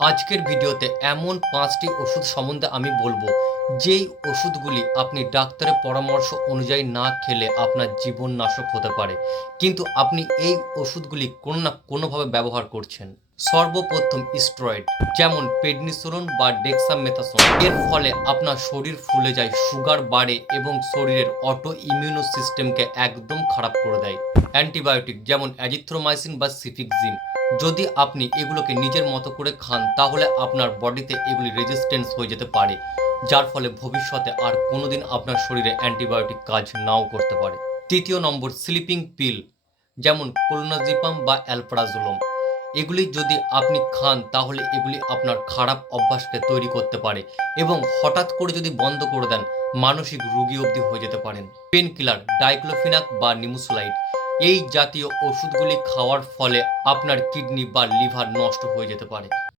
আজকের ভিডিওতে এমন পাঁচটি ওষুধ সম্বন্ধে আমি বলব। যেই ওষুধগুলি আপনি ডাক্তারের পরামর্শ অনুযায়ী না খেলে আপনার জীবন নাশক হতে পারে। কিন্তু আপনি এই ওষুধগুলি কোনো না কোনোভাবে ব্যবহার করছেন। সর্বপ্রথম স্টেরয়েড, যেমন পেডনিসোলন বা ডেক্সামেথাসোন। এর ফলে আপনার শরীর ফুলে যায়, সুগার বাড়ে এবং শরীরের অটো ইমিউনো সিস্টেমকে একদম খারাপ করে দেয়। অ্যান্টিবায়োটিক, যেমন অ্যাজিথ্রোমাইসিন বা সিফিক্সিন। যদি আপনি এগুলোকে নিজের মতো করে খান, তাহলে আপনার বডিতে এগুলি রেজিস্ট্যান্স হয়ে যেতে পারে, যার ফলে ভবিষ্যতে আর কোনোদিন আপনার শরীরে অ্যান্টিবায়োটিক কাজ নাও করতে পারে। তৃতীয় নম্বর স্লিপিং পিল যেমন কোলোনাজিপাম বা অ্যালপ্রাজোলম এগুলি যদি আপনি খান, তাহলে এগুলি আপনার খারাপ অভ্যাসকে তৈরি করতে পারে এবং হঠাৎ করে যদি বন্ধ করে দেন, মানসিক রুগী অবধি হয়ে যেতে পারেন। পেন কিলার ডাইক্লোফিনাক বা নিমুসোলাইড এই জাতীয় ওষুধগুলি খাওয়ার ফলে আপনার কিডনি বা লিভার নষ্ট হয়ে যেতে পারে।